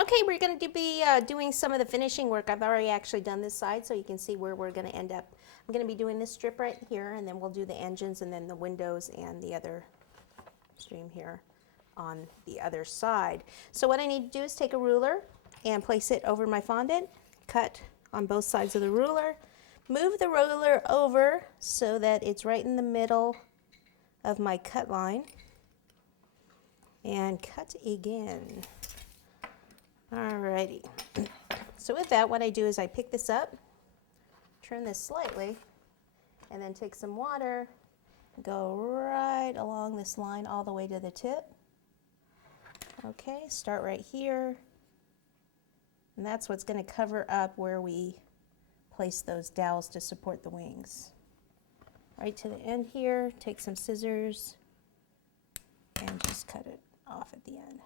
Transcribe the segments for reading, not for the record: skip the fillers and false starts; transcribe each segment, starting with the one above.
Okay, we're going to be doing some of the finishing work. I've already actually done this side so you can see where we're going to end up. I'm going to be doing this strip right here, and then we'll do the engines and then the windows and the other stream here on the other side. So what I need to do is take a ruler and place it over my fondant, cut on both sides of the ruler, move the ruler over so that it's right in the middle of my cut line, and cut again. Alrighty, so with that, what I do is I pick this up, turn this slightly, and then take some water, go right along this line all the way to the tip. Okay, start right here, and that's what's going to cover up where we place those dowels to support the wings. Right to the end here, take some scissors and just cut it off at the end.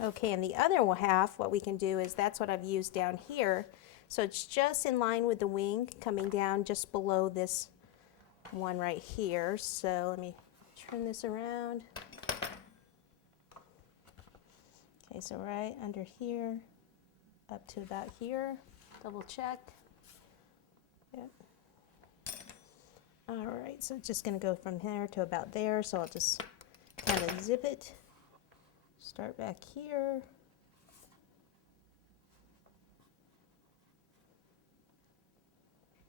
Okay, and the other half, what we can do is that's what I've used down here. So it's just in line with the wing coming down just below this one right here. So let me turn this around. Okay, so right under here, up to about here, double check. Yep. All right, so it's just gonna go from there to about there. So I'll just kind of zip it. Start back here.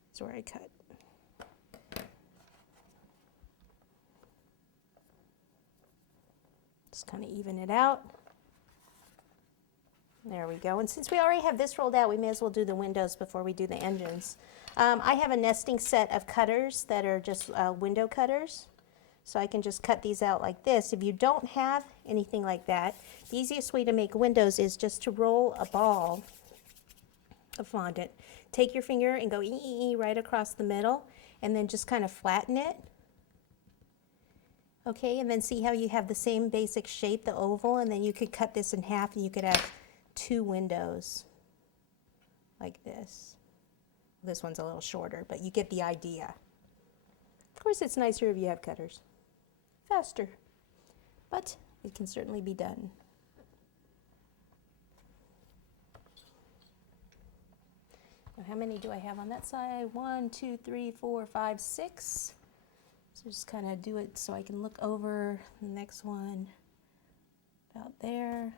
That's where I cut. Just kind of even it out. There we go. And since we already have this rolled out, we may as well do the windows before we do the engines. I have a nesting set of cutters that are just window cutters. So I can just cut these out like this. If you don't have anything like that, the easiest way to make windows is just to roll a ball of fondant. Take your finger and go right across the middle, and then just kind of flatten it. Okay, and then see how you have the same basic shape, the oval, and then you could cut this in half and you could have two windows like this. This one's a little shorter, but you get the idea. Of course, it's nicer if you have cutters. Faster, but it can certainly be done. Now, how many do I have on that side? 1, 2, 3, 4, 5, 6. So just kind of do it so I can look over the next one about there.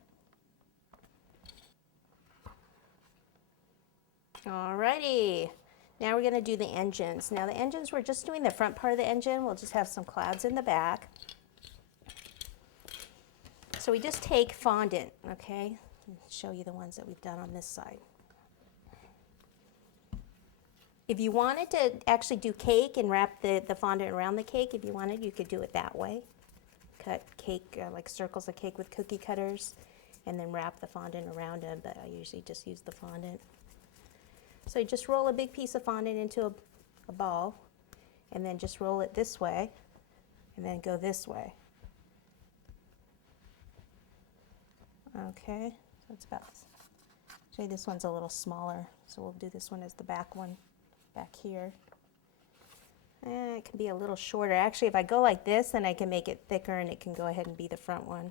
Alrighty. Now we're going to do the engines. Now the engines, we're just doing the front part of the engine. We'll just have some clouds in the back. So we just take fondant, okay? I'll show you the ones that we've done on this side. If you wanted to actually do cake and wrap the fondant around the cake, if you wanted, you could do it that way. Cut cake, like circles of cake with cookie cutters, and then wrap the fondant around them, but I usually just use the fondant. So you just roll a big piece of fondant into a ball, and then just roll it this way, and then go this way. Okay, so it's about, actually this one's a little smaller, so we'll do this one as the back one, back here. It can be a little shorter. Actually, if I go like this, then I can make it thicker, and it can go ahead and be the front one.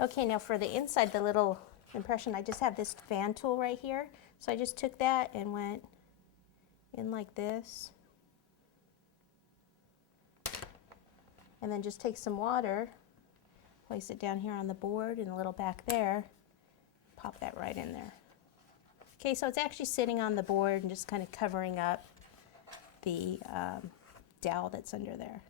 Okay, now for the inside, the little impression, I just have this fan tool right here. So I just took that and went in like this. And then just take some water, place it down here on the board and a little back there, pop that right in there. Okay, so it's actually sitting on the board and just kind of covering up the dowel that's under there.